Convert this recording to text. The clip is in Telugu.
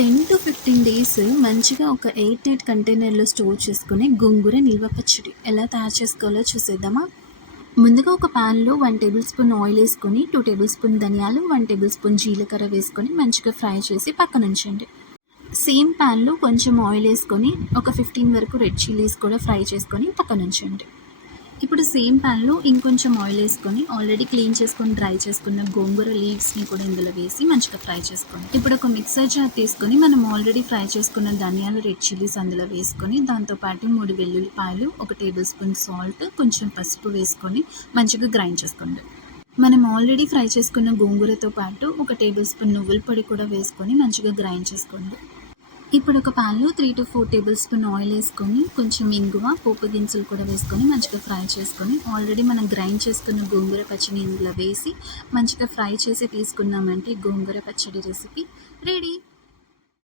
10-15 డేస్ మంచిగా ఒక ఎయిర్ టైట్ కంటైనర్‌లో స్టోర్ చేసుకొని గోంగూర నిల్వ పచ్చడి ఎలా తయారు చేసుకోవాలో చూసేద్దామా? ముందుగా ఒక పాన్‌లో 1 టేబుల్ స్పూన్ ఆయిల్ ఏసుకొని, 2 టేబుల్ స్పూన్ ధనియాలు, 1 టేబుల్ స్పూన్ జీలకర్ర వేసుకొని మంచిగా ఫ్రై చేసి పక్కనుంచండి. సేమ్ పాన్‌లో కొంచెం ఆయిల్ ఏసుకొని ఒక 15 వరకు రెడ్ చిల్లీస్ కూడా ఫ్రై చేసుకొని పక్కనుంచండి. ఇప్పుడు సేమ్ ప్యాన్‌లో ఇంకొంచెం ఆయిల్ ఏసుకొని ఆల్రెడీ క్లీన్ చేసుకొని డ్రై చేసుకున్న గోంగూర లీవ్స్‌ని కూడా ఇందులో వేసి మంచిగా ఫ్రై చేసుకోండి. ఇప్పుడు ఒక మిక్సర్ జార్ తీసుకొని మనం ఆల్రెడీ ఫ్రై చేసుకున్న ధనియాలు, రెడ్ చిల్లీస్ అందులో వేసుకొని దాంతో పాటు 3 వెల్లుల్లిపాయలు, 1 టేబుల్ స్పూన్ సాల్ట్, కొంచెం పసుపు వేసుకొని మంచిగా గ్రైండ్ చేసుకోండి. మనం ఆల్రెడీ ఫ్రై చేసుకున్న గోంగూరతో పాటు 1 టేబుల్ స్పూన్ నువ్వుల పొడి కూడా వేసుకొని మంచిగా గ్రైండ్ చేసుకోండి. ఇప్పుడు ఒక పాన్‌లో 3-4 టేబుల్ స్పూన్ ఆయిల్ ఏసుకొని, కొంచెం ఇంగువ, పోపు దినుసులు కూడా వేసుకొని మంచిగా ఫ్రై చేసుకొని, ఆల్రెడీ మనం గ్రైండ్ చేసుకున్న గోంగూర పచ్చడిని ఇందులో వేసి మంచిగా ఫ్రై చేసి తీసుకున్నామంటే గోంగూర పచ్చడి రెసిపీ రెడీ.